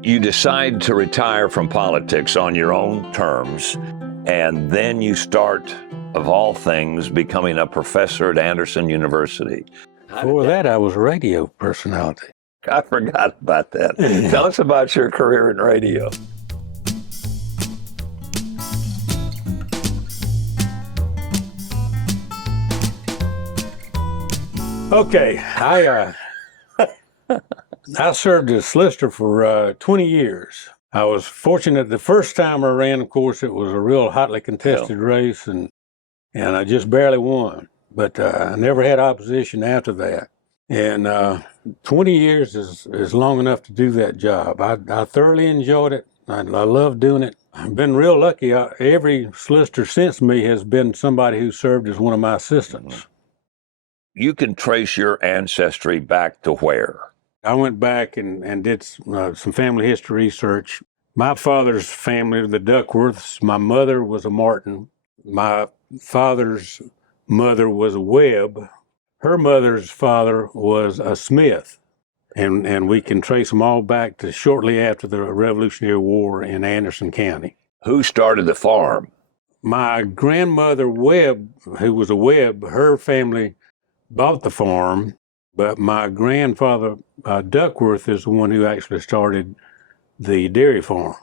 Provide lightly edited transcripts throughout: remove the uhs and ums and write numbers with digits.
You decide to retire from politics on your own terms, and then you start, of all things, becoming a professor at Anderson University. Before that, I was a radio personality. I forgot about that. Tell us about your career in radio. Okay, I served as solicitor for 20 years. I was fortunate the first time I ran, of course, it was a real hotly contested race, and I just barely won. But I never had opposition after that. And 20 years is long enough to do that job. I thoroughly enjoyed it. I love doing it. I've been real lucky. Every solicitor since me has been somebody who served as one of my assistants. You can trace your ancestry back to where? I went back and did some family history research. My father's family, the Ducworths, my mother was a Martin. My father's mother was a Webb. Her mother's father was a Smith. And we can trace them all back to shortly after the Revolutionary War in Anderson County. Who started the farm? My grandmother Webb, who was a Webb, her family bought the farm, but my grandfather Duckworth is the one who actually started the dairy farm.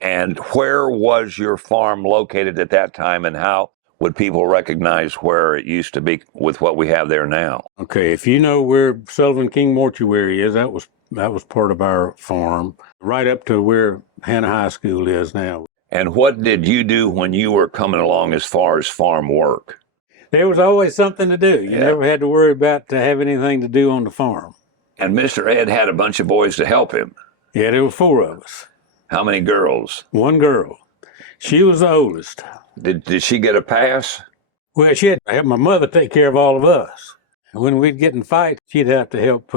And where was your farm located at that time, and how would people recognize where it used to be with what we have there now? Okay, if you know where Sullivan King Mortuary is, that was part of our farm, right up to where Hannah High School is now. And what did you do when you were coming along as far as farm work? There was always something to do. You never had to worry about to have anything to do on the farm. And Mr. Ed had a bunch of boys to help him. Yeah, there were 4 of us. How many girls? 1 girl. She was the oldest. Did she get a pass? Well, she had to have my mother take care of all of us. When we'd get in fights, she'd have to help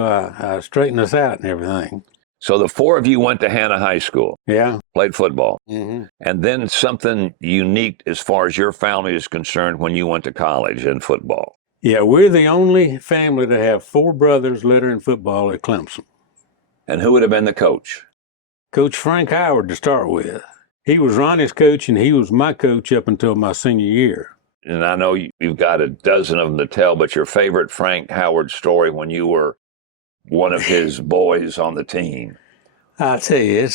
straighten us out and everything. So the 4 of you went to Hannah High School. Yeah. Played football. Mm-hmm. And then something unique as far as your family is concerned when you went to college in football. Yeah, we're the only family to have 4 brothers letter in football at Clemson. And who would have been the coach? Coach Frank Howard to start with. He was Ronnie's coach, and he was my coach up until my senior year. And I know you've got a dozen of them to tell, but your favorite Frank Howard story when you were one of his boys on the team? I tell you,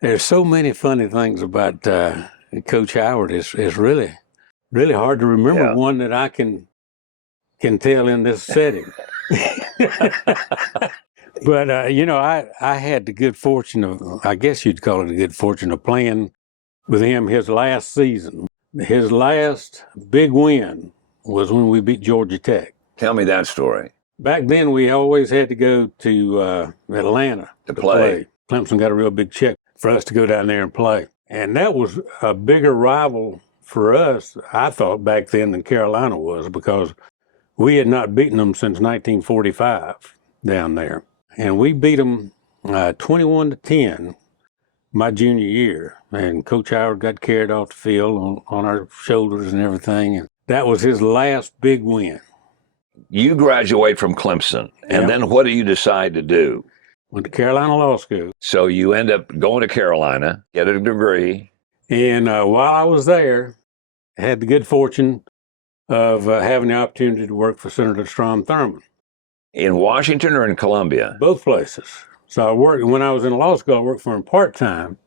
there's so many funny things about Coach Howard. It's really, really hard to remember one that I can tell in this setting. But, I had the good fortune of, I guess you'd call it a good fortune of playing with him his last season. His last big win was when we beat Georgia Tech. Tell me that story. Back then, we always had to go to Atlanta to play. Clemson got a real big check for us to go down there and play. And that was a bigger rival for us, I thought, back then than Carolina was, because we had not beaten them since 1945 down there. And we beat them 21-10 my junior year. And Coach Howard got carried off the field on our shoulders and everything. And that was his last big win. You graduate from Clemson, and then what do you decide to do? Went to Carolina Law School. So you end up going to Carolina, get a degree. And while I was there, I had the good fortune of having the opportunity to work for Senator Strom Thurmond. In Washington or in Columbia? Both places. So I worked, when I was in law school, I worked for him part-time.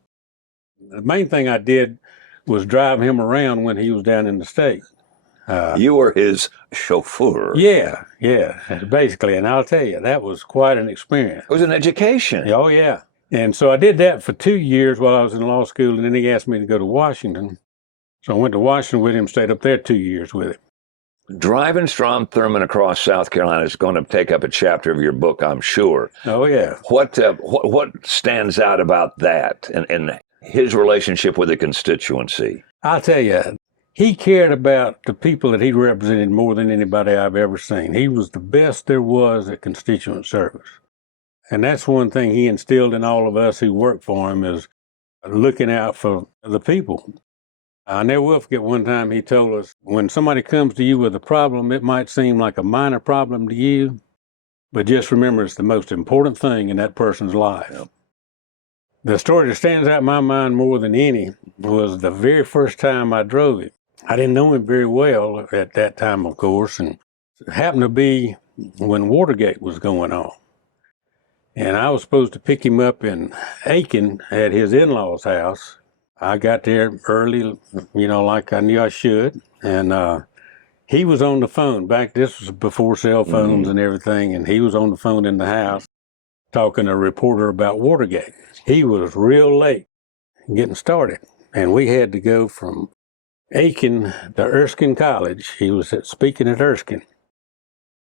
The main thing I did was drive him around when he was down in the state. You were his chauffeur. Yeah, basically. And I'll tell you, that was quite an experience. It was an education. Oh, yeah. And so I did that for 2 years while I was in law school, and then he asked me to go to Washington. So I went to Washington with him, stayed up there 2 years with him. Driving Strom Thurmond across South Carolina is going to take up a chapter of your book, I'm sure. Oh, yeah. What stands out about that and his relationship with the constituency? I'll tell you, he cared about the people that he represented more than anybody I've ever seen. He was the best there was at constituent service. And that's one thing he instilled in all of us who work for him, is looking out for the people. I never will forget one time he told us, when somebody comes to you with a problem, it might seem like a minor problem to you, but just remember it's the most important thing in that person's life. The story that stands out in my mind more than any was the very first time I drove it. I didn't know him very well at that time, of course, and it happened to be when Watergate was going on. And I was supposed to pick him up in Aiken at his in-laws' house. I got there early, like I knew I should, and he was on the phone. This was before cell phones and everything, and he was on the phone in the house talking to a reporter about Watergate. He was real late getting started, and we had to go from Aiken to Erskine College. He was speaking at Erskine.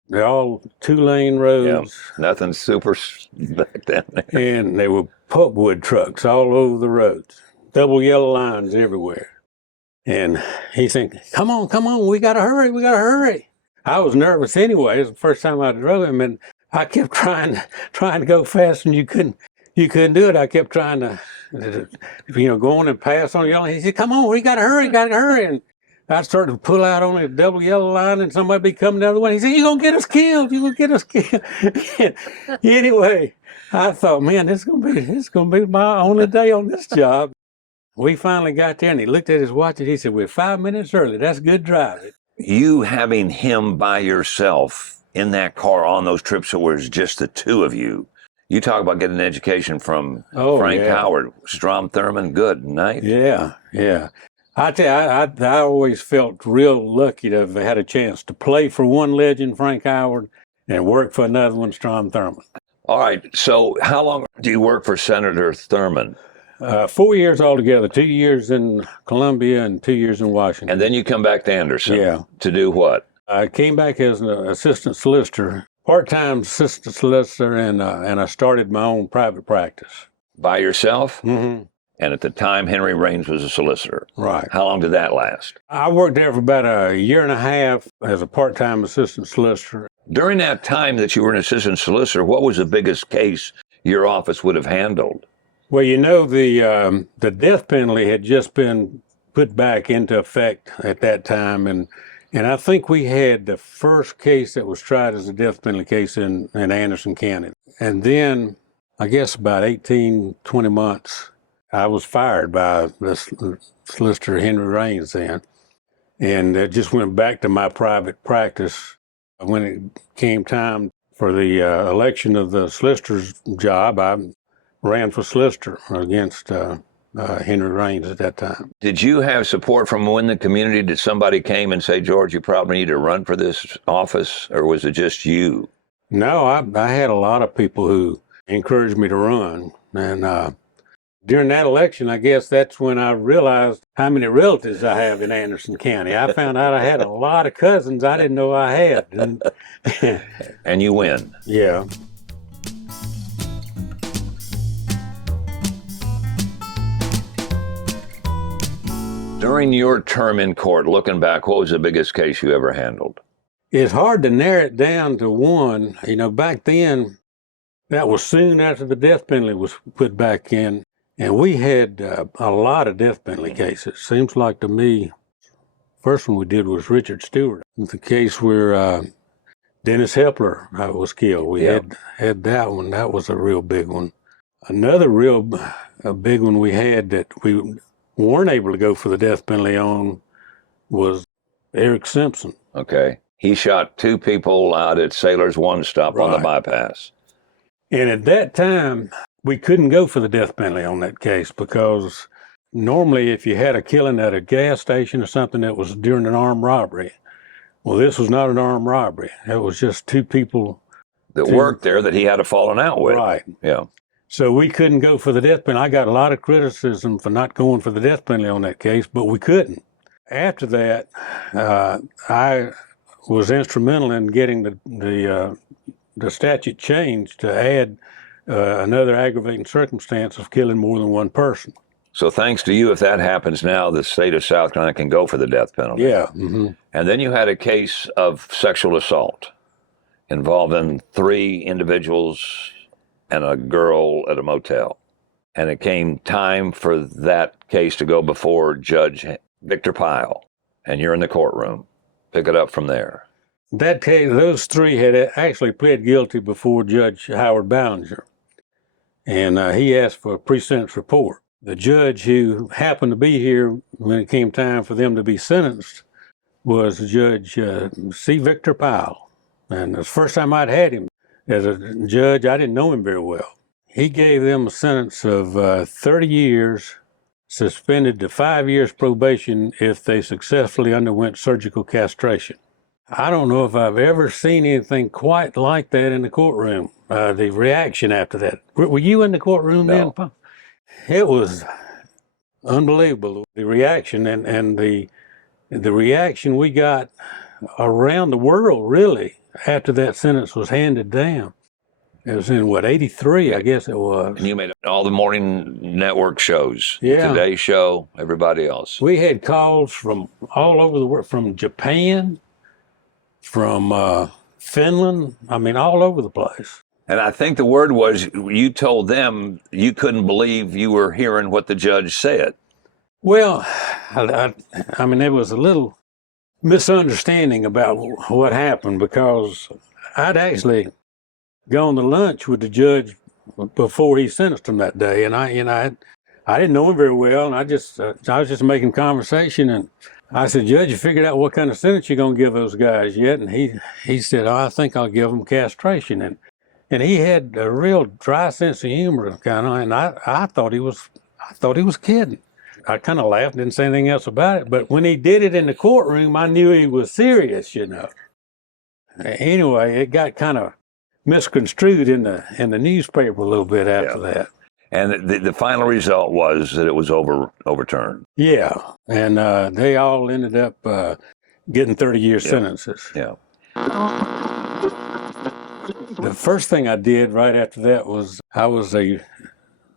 They're all 2-lane roads. Yeah, nothing super back then. And there were pulpwood trucks all over the roads, double yellow lines everywhere. And he's thinking, come on, we got to hurry. I was nervous anyway. It was the first time I drove him, and I kept trying to go fast, and you couldn't do it. I kept trying to, go on and pass on yellow. He said, come on, we got to hurry. And I started to pull out on a double yellow line, and somebody be coming the other way. He said, you're going to get us killed. Anyway, I thought, man, this is going to be my only day on this job. We finally got there, and he looked at his watch, and he said, we're 5 minutes early. That's good driving. You having him by yourself in that car on those trips where it was just the two of you. You talk about getting an education from Frank Howard, Strom, Thurmond, good night. Yeah. I tell you, I always felt real lucky to have had a chance to play for one legend, Frank Howard, and work for another one, Strom Thurmond. All right. So how long do you work for Senator Thurmond? 4 years altogether, 2 years in Columbia and 2 years in Washington. And then you come back to Anderson. Yeah. To do what? I came back as an assistant solicitor, part-time assistant solicitor, and I started my own private practice. By yourself? Mm-hmm. And at the time, Henry Raines was a solicitor. Right. How long did that last? I worked there for about a year and a half as a part-time assistant solicitor. During that time that you were an assistant solicitor, what was the biggest case your office would have handled? Well, the death penalty had just been put back into effect at that time, and I think we had the first case that was tried as a death penalty case in Anderson County. And then, I guess about 18, 20 months, I was fired by the solicitor Henry Raines then, and it just went back to my private practice. When it came time for the election of the solicitor's job, I ran for solicitor against Henry Raines at that time. Did you have support from within the community? Did somebody came and say, George, you probably need to run for this office, or was it just you? No, I had a lot of people who encouraged me to run, and during that election, I guess that's when I realized how many relatives I have in Anderson County. I found out I had a lot of cousins I didn't know I had. And you win. Yeah. During your term in court, looking back, what was the biggest case you ever handled? It's hard to narrow it down to one. Back then, that was soon after the death penalty was put back in. And we had a lot of death penalty cases. Seems like to me, first one we did was Richard Stewart. The case where Dennis Hepler was killed. We had that one. That was a real big one. Another big one we had that we weren't able to go for the death penalty on was Eric Simpson. Okay. He shot 2 people out at Sailor's One Stop on the bypass. And at that time, we couldn't go for the death penalty on that case because normally if you had a killing at a gas station or something, that was during an armed robbery. Well, this was not an armed robbery. It was just 2 people that worked there that he had a falling out with. Right. Yeah. So we couldn't go for the death penalty. I got a lot of criticism for not going for the death penalty on that case, but we couldn't. After that, I was instrumental in getting the statute changed to add another aggravating circumstance of killing more than one person. So thanks to you, if that happens now, the state of South Carolina can go for the death penalty. Yeah. Mm-hmm. And then you had a case of sexual assault involving 3 individuals and a girl at a motel. And it came time for that case to go before Judge Victor Pyle. And you're in the courtroom. Pick it up from there. That case, those 3 had actually pled guilty before Judge Howard Ballinger. and he asked for a pre-sentence report. The judge who happened to be here when it came time for them to be sentenced was Judge C. Victor Powell. And it was the first time I'd had him as a judge. I didn't know him very well. He gave them a sentence of 30 years, suspended to 5 years probation if they successfully underwent surgical castration. I don't know if I've ever seen anything quite like that in the courtroom. The reaction after that. Were you in the courtroom No. then? It was unbelievable. The reaction and the reaction we got around the world, really, after that sentence was handed down. It was in, 83, I guess it was. And you made all the morning network shows. Yeah. Today Show, everybody else. We had calls from all over the world, from Japan, from Finland, all over the place. And I think the word was you told them you couldn't believe you were hearing what the judge said. Well, there was a little misunderstanding about what happened, because I'd actually gone to lunch with the judge before he sentenced him that day, and I didn't know him very well, and I was just making conversation, and I said, "Judge, you figured out what kind of sentence you're gonna give those guys yet?" And he said, "Oh, I think I'll give them castration," and he had a real dry sense of humor, kind of, and I thought he was kidding. I kind of laughed, didn't say anything else about it, but when he did it in the courtroom, I knew he was serious, Anyway, it got kind of misconstrued in the newspaper a little bit after that. And the final result was that it was overturned. Yeah, and they all ended up getting 30-year sentences. Yeah. The first thing I did right after that was I was a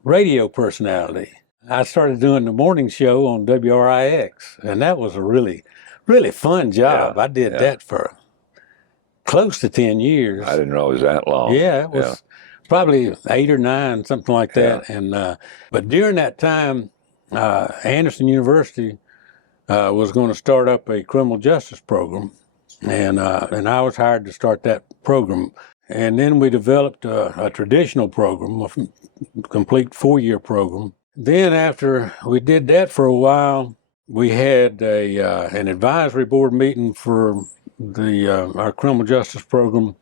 radio personality. I started doing the morning show on WRIX, and that was a really, really fun job. I did that for close to 10 years. I didn't know it was that long. Yeah, it was probably 8 or 9, something like that. And but during that time, Anderson University was going to start up a criminal justice program, and I was hired to start that program. And then we developed a traditional program, a complete 4-year program. Then after we did that for a while, we had an advisory board meeting for our criminal justice program,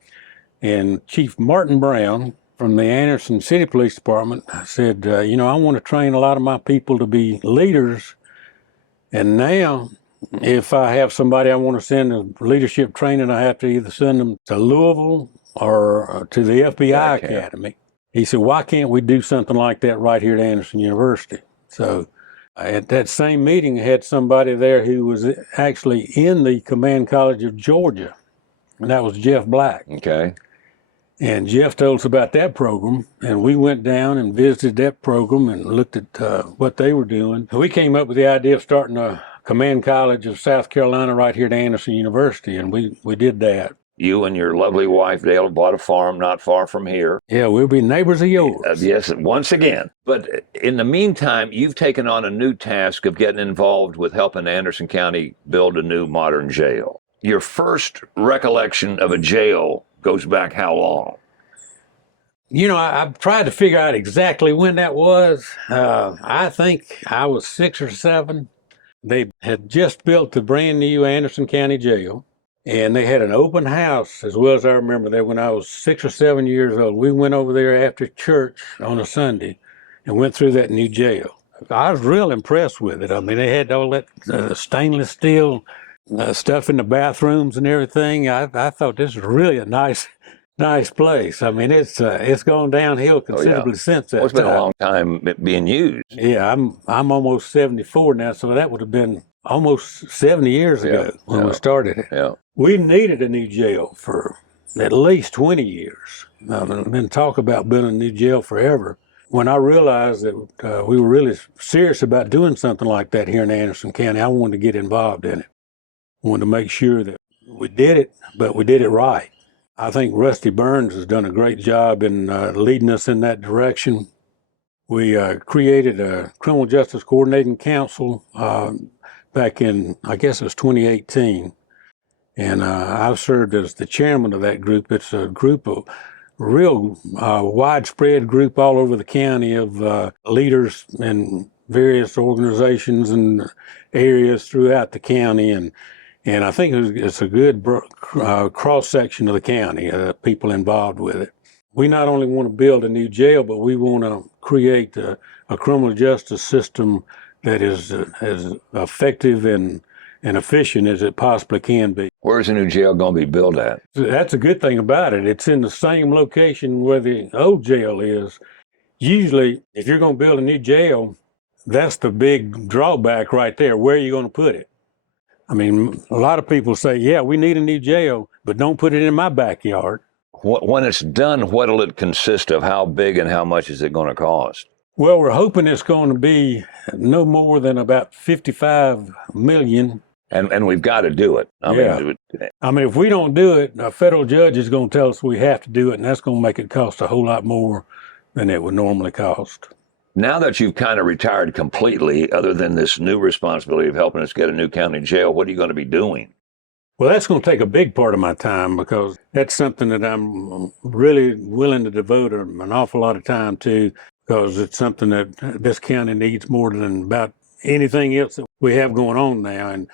and Chief Martin Brown from the Anderson City Police Department said, I want to train a lot of my people to be leaders, and now if I have somebody I want to send to leadership training, I have to either send them to Louisville or to the FBI Academy. He said, why can't we do something like that right here at Anderson University? So at that same meeting, I had somebody there who was actually in the Command College of Georgia, and that was Jeff Black. Okay. And Jeff told us about that program, and we went down and visited that program and looked at what they were doing. We came up with the idea of starting a Command College of South Carolina right here at Anderson University, and we did that. You and your lovely wife, Dale, bought a farm not far from here. Yeah, we'll be neighbors of yours. Yes, once again. But in the meantime, you've taken on a new task of getting involved with helping Anderson County build a new modern jail. Your first recollection of a jail goes back how long? I've tried to figure out exactly when that was. I think I was 6 or 7. They had just built the brand new Anderson County Jail, and they had an open house, as well as I remember that when I was 6 or 7 years old. We went over there after church on a Sunday and went through that new jail. I was real impressed with it. They had all that stainless steel stuff in the bathrooms and everything. I thought this was really a nice place. It's gone downhill considerably since that Well, it's been a long time being used. Yeah, I'm almost 74 now, so that would have been almost 70 years ago when we started it. Yeah. We needed a new jail for at least 20 years. I've been talking about building a new jail forever. When I realized that we were really serious about doing something like that here in Anderson County, I wanted to get involved in it. I wanted to make sure that we did it, but we did it right. I think Rusty Burns has done a great job in leading us in that direction. We created a Criminal Justice Coordinating Council back in, I guess it was 2018. And I've served as the chairman of that group. It's a group of real widespread group all over the county of leaders in various organizations and areas throughout the county, and I think it's a good cross section of the county, people involved with it. We not only want to build a new jail, but we want to create a criminal justice system that is as effective and efficient as it possibly can be. Where's the new jail going to be built at? That's a good thing about it. It's in the same location where the old jail is. Usually, if you're going to build a new jail, that's the big drawback right there. Where are you going to put it? I mean, a lot of people say, yeah, we need a new jail, but don't put it in my backyard. When it's done, what'll it consist of? How big and how much is it going to cost? Well, we're hoping it's going to be no more than about $55 million. And we've got to do it. I mean, if we don't do it, a federal judge is going to tell us we have to do it, and that's going to make it cost a whole lot more than it would normally cost. Now that you've kind of retired completely, other than this new responsibility of helping us get a new county jail, what are you going to be doing? Well, that's going to take a big part of my time, because that's something that I'm really willing to devote an awful lot of time to, because it's something that this county needs more than about anything else that we have going on now, and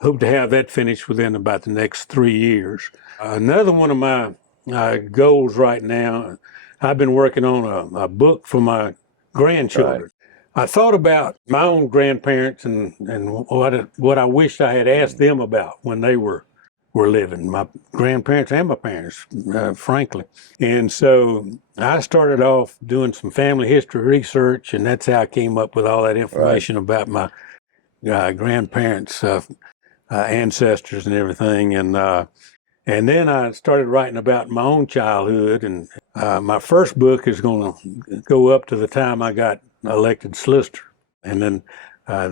hope to have that finished within about the next 3 years. Another one of my goals right now, I've been working on a book for my grandchildren. Right. I thought about my own grandparents and what I wished I had asked them about when they were living, my grandparents and my parents, frankly. And so I started off doing some family history research, and that's how I came up with all that information about my grandparents' ancestors and everything. And then I started writing about my own childhood, and my first book is going to go up to the time I got elected solicitor. And then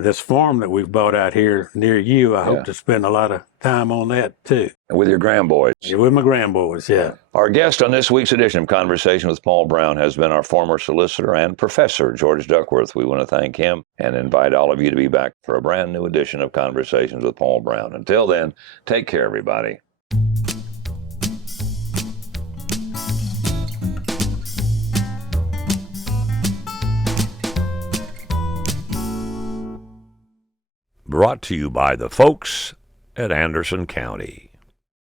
this farm that we've bought out here near you, I hope to spend a lot of time on that too. With your grandboys? Yeah, with my grandboys, yeah. Our guest on this week's edition of Conversation with Paul Brown has been our former solicitor and professor, George Ducworth. We want to thank him and invite all of you to be back for a brand new edition of Conversations with Paul Brown. Until then, take care, everybody. Brought to you by the folks at Anderson County.